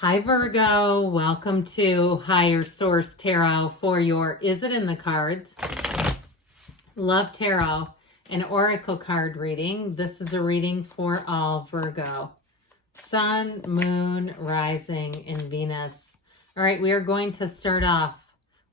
Hi Virgo, welcome to Higher Source Tarot for your Is It in the Cards? Love Tarot, an Oracle card reading. This is a reading for all Virgo. Sun, Moon, Rising, and Venus. All right, we are going to start off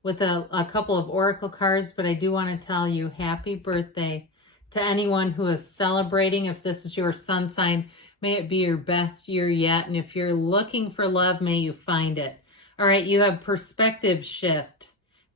with a couple of Oracle cards, but I do want to tell you happy birthday to anyone who is celebrating. If this is your sun sign, may it be your best year yet. And if you're looking for love, may you find it. All right, you have perspective shift,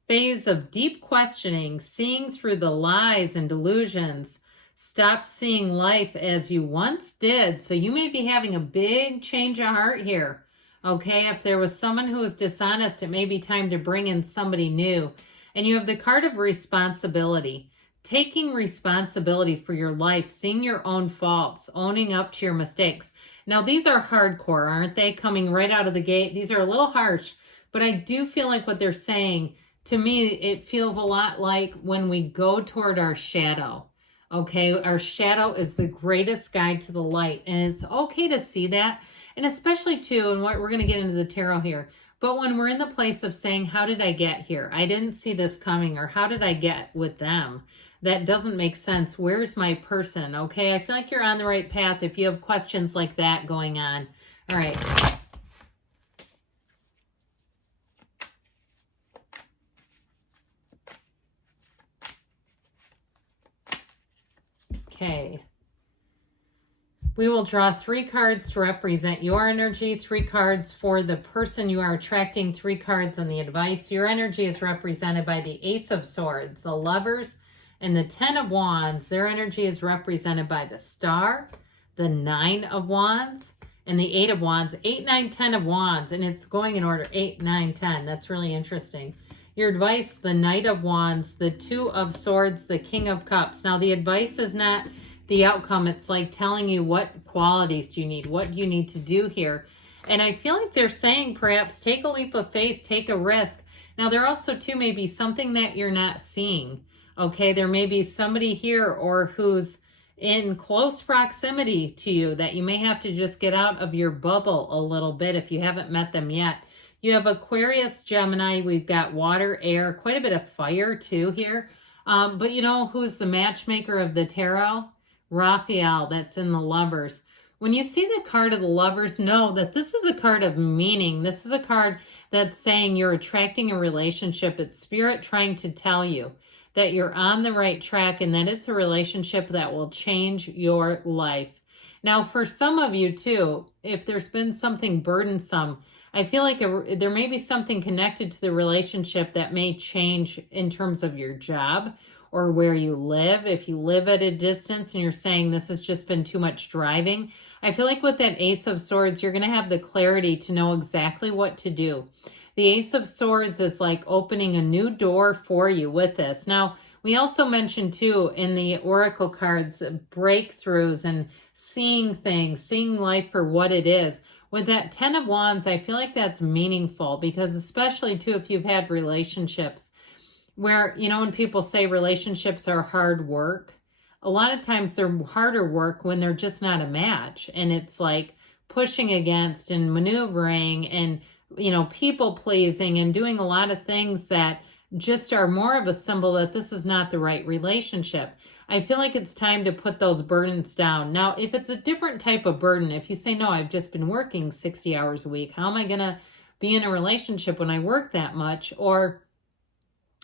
phase of deep questioning, seeing through the lies and delusions. Stop seeing life as you once did. So you may be having a big change of heart here. Okay, if there was someone who was dishonest, it may be time to bring in somebody new. And you have the card of responsibility. Taking responsibility for your life, seeing your own faults, owning up to your mistakes. Now, these are hardcore, aren't they? Coming right out of the gate. These are a little harsh, but I do feel like what they're saying, to me, it feels a lot like when we go toward our shadow. Okay, our shadow is the greatest guide to the light, and it's okay to see that. And especially too, and what we're going to get into the tarot here, but when we're in the place of saying, how did I get here? I didn't see this coming, or how did I get with them? That doesn't make sense. Where's my person? Okay, I feel like you're on the right path if you have questions like that going on. All right. Okay. We will draw 3 cards to represent your energy, 3 cards for the person you are attracting, 3 cards on the advice. Your energy is represented by the Ace of Swords, the Lovers, and the 10 of Wands. Their energy is represented by the Star, the 9 of Wands, and the 8 of Wands. 8, 9, 10 of Wands, and it's going in order 8, 9, 10. That's really interesting. Your advice, the Knight of Wands, the 2 of Swords, the King of Cups. Now, the advice is not the outcome. It's like telling you what qualities do you need, what do you need to do here. And I feel like they're saying perhaps take a leap of faith, take a risk. Now, there also too may be something that you're not seeing. Okay, there may be somebody here or who's in close proximity to you that you may have to just get out of your bubble a little bit if you haven't met them yet. You have Aquarius, Gemini, we've got water, air, quite a bit of fire too here. But you know who's the matchmaker of the tarot? Raphael, that's in the Lovers. When you see the card of the Lovers, know that this is a card of meaning. This is a card that's saying you're attracting a relationship. It's Spirit trying to tell you that you're on the right track and that it's a relationship that will change your life. Now, for some of you too, if there's been something burdensome, I feel like there may be something connected to the relationship that may change in terms of your job or where you live. If you live at a distance and you're saying this has just been too much driving, I feel like with that Ace of Swords, you're going to have the clarity to know exactly what to do. The Ace of Swords is like opening a new door for you with this. Now, we also mentioned too in the Oracle cards, breakthroughs and seeing things, seeing life for what it is. With that 10 of Wands, I feel like that's meaningful because especially too if you've had relationships where, you know, when people say relationships are hard work, a lot of times they're harder work when they're just not a match. And it's like pushing against and maneuvering and, you know, people pleasing and doing a lot of things that just are more of a symbol that this is not the right relationship. I feel like it's time to put those burdens down. Now, if it's a different type of burden, if you say, no, I've just been working 60 hours a week, how am I going to be in a relationship when I work that much? Or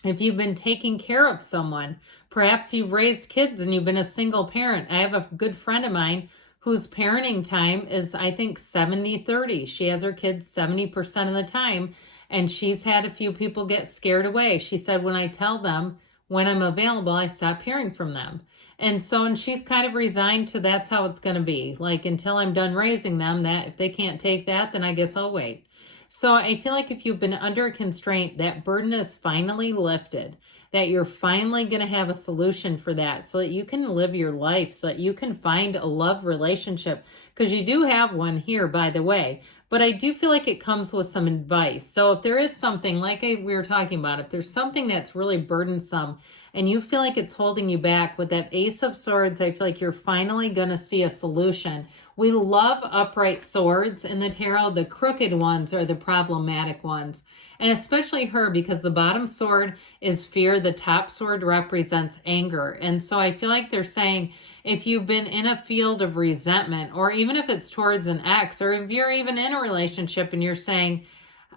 if you've been taking care of someone, perhaps you've raised kids and you've been a single parent. I have a good friend of mine whose parenting time is, I think, 70-30. She has her kids 70% of the time, and she's had a few people get scared away. She said, when I tell them when I'm available, I stop hearing from them. And she's kind of resigned to that's how it's going to be. Like, until I'm done raising them, that if they can't take that, then I guess I'll wait. So I feel like if you've been under a constraint, that burden is finally lifted. that you're finally going to have a solution for that so that you can live your life, so that you can find a love relationship, because you do have one here, by the way. But I do feel like it comes with some advice. So if there is something like we were talking about, if there's something that's really burdensome and you feel like it's holding you back, with that Ace of Swords, I feel like you're finally going to see a solution. We love upright swords in the tarot. The crooked ones are the problematic ones. And especially her, because the bottom sword is fear. The top sword represents anger. And so I feel like they're saying, if you've been in a field of resentment, or even if it's towards an ex, or if you're even in a relationship and you're saying,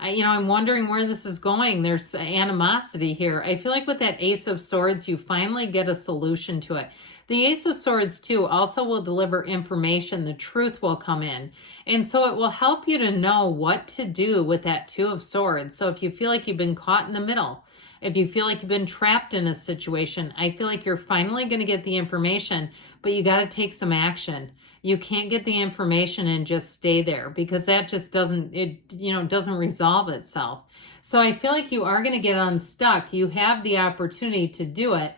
I'm wondering where this is going, there's animosity here. I feel like with that Ace of Swords, you finally get a solution to it. The Ace of Swords, too, also will deliver information. The truth will come in. And so it will help you to know what to do with that Two of Swords. So if you feel like you've been caught in the middle, if you feel like you've been trapped in a situation, I feel like you're finally going to get the information, but you got to take some action. You can't get the information and just stay there, because that just doesn't resolve itself. So I feel like you are going to get unstuck. You have the opportunity to do it.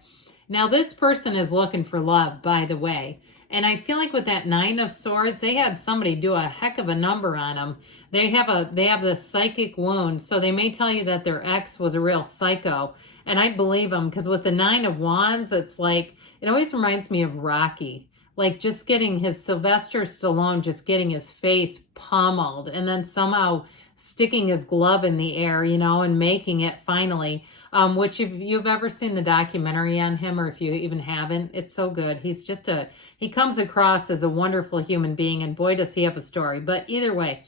Now, this person is looking for love, by the way. And I feel like with that Nine of Swords, they had somebody do a heck of a number on them. They have the psychic wound. So they may tell you that their ex was a real psycho. And I believe them, because with the Nine of Wands, it's like, it always reminds me of Rocky. Like just getting his Sylvester Stallone, just getting his face pummeled, and then somehow sticking his glove in the air, and making it finally. Which if you've ever seen the documentary on him, or if you even haven't, it's so good. He's just he comes across as a wonderful human being, and boy, does he have a story. But either way,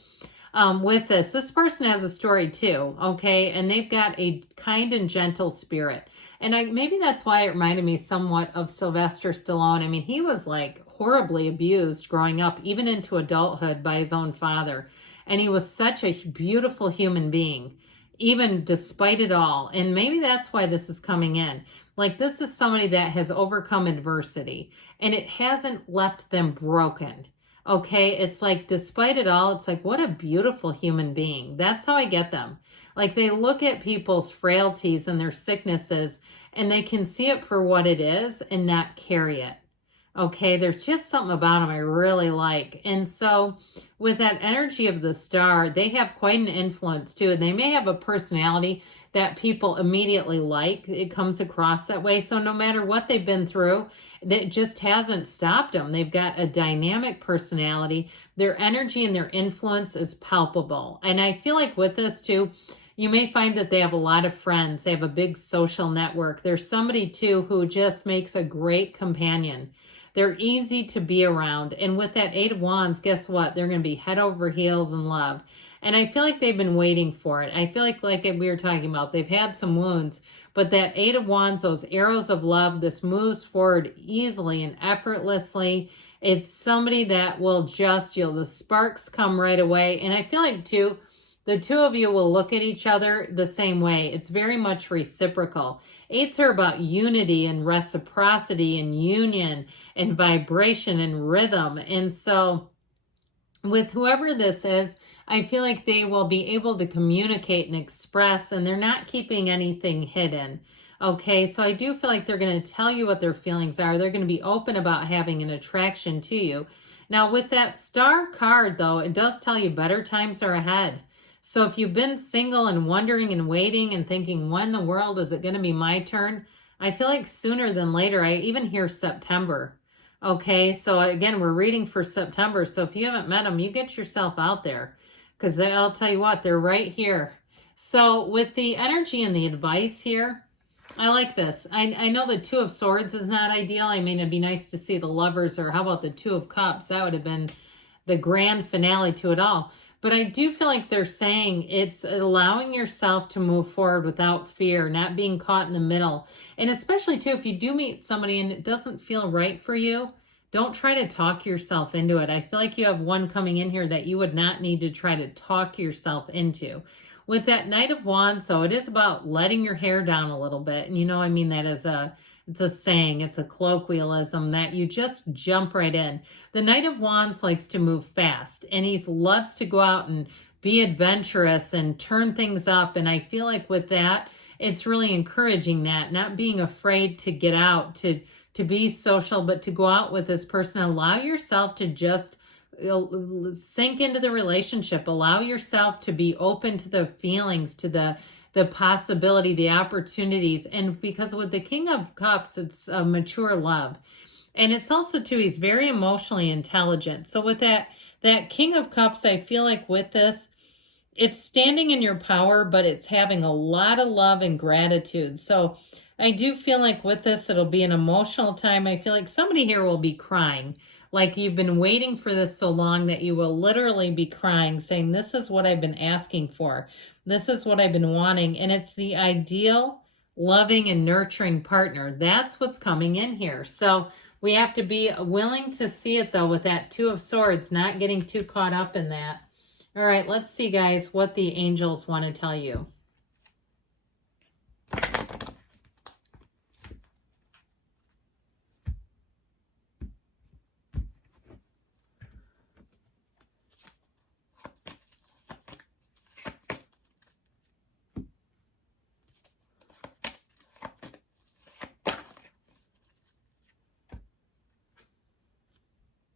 with this person has a story too, okay? And they've got a kind and gentle spirit. And maybe that's why it reminded me somewhat of Sylvester Stallone. I mean, he was like horribly abused growing up, even into adulthood, by his own father. And he was such a beautiful human being, even despite it all. And maybe that's why this is coming in. Like, this is somebody that has overcome adversity, and it hasn't left them broken. Okay, it's like, despite it all, it's like, what a beautiful human being. That's how I get them. Like, they look at people's frailties and their sicknesses, and they can see it for what it is and not carry it. Okay, there's just something about them I really like. And so with that energy of the Star, they have quite an influence too. And they may have a personality that people immediately like. It comes across that way. So no matter what they've been through, it just hasn't stopped them. They've got a dynamic personality. Their energy and their influence is palpable. And I feel like with this too, you may find that they have a lot of friends. They have a big social network. There's somebody too who just makes a great companion. They're easy to be around. And with that Eight of Wands, guess what? They're going to be head over heels in love. And I feel like they've been waiting for it. I feel like we were talking about, they've had some wounds. But that Eight of Wands, those arrows of love, this moves forward easily and effortlessly. It's somebody that will just, the sparks come right away. And I feel like, too, the two of you will look at each other the same way. It's very much reciprocal. Eights are about unity and reciprocity and union and vibration and rhythm. And so with whoever this is, I feel like they will be able to communicate and express, and they're not keeping anything hidden. Okay, so I do feel like they're going to tell you what their feelings are. They're going to be open about having an attraction to you. Now, with that Star card, though, it does tell you better times are ahead. So if you've been single and wondering and waiting and thinking, when in the world is it going to be my turn? I feel like sooner than later. I even hear September. Okay, so again, we're reading for September. So if you haven't met them, you get yourself out there, because I'll tell you what, they're right here. So with the energy and the advice here, I like this. I know the Two of Swords is not ideal. I mean, it'd be nice to see the Lovers, or how about the Two of Cups? That would have been the grand finale to it all. But I do feel like they're saying it's allowing yourself to move forward without fear, not being caught in the middle. And especially, too, if you do meet somebody and it doesn't feel right for you, don't try to talk yourself into it. I feel like you have one coming in here that you would not need to try to talk yourself into. With that Knight of Wands, though, it is about letting your hair down a little bit. And I mean that as it's a saying, it's a colloquialism that you just jump right in. The Knight of Wands likes to move fast, and he loves to go out and be adventurous and turn things up. And I feel like with that, it's really encouraging that, not being afraid to get out, to be social, but to go out with this person. Allow yourself to just sink into the relationship. Allow yourself to be open to the feelings, to the possibility, the opportunities. And because with the King of Cups, it's a mature love. And it's also too, he's very emotionally intelligent. So with that King of Cups, I feel like with this, it's standing in your power, but it's having a lot of love and gratitude. So I do feel like with this, it'll be an emotional time. I feel like somebody here will be crying, like you've been waiting for this so long that you will literally be crying, saying, this is what I've been asking for. This is what I've been wanting. And it's the ideal, loving, and nurturing partner. That's what's coming in here. So we have to be willing to see it, though, with that Two of Swords, not getting too caught up in that. All right, let's see, guys, what the angels want to tell you.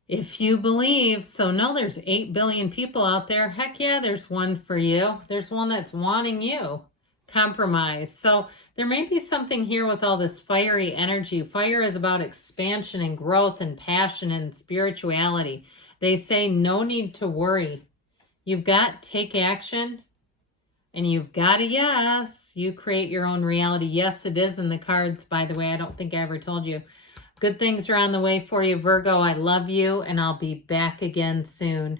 If you believe, so no, there's 8 billion people out there. Heck yeah, there's one for you. There's one that's wanting you. Compromise. So there may be something here with all this fiery energy. Fire is about expansion and growth and passion and spirituality. They say no need to worry. You've got take action and you've got a yes. You create your own reality. Yes, it is in the cards, by the way. I don't think I ever told you. Good things are on the way for you, Virgo. I love you, and I'll be back again soon.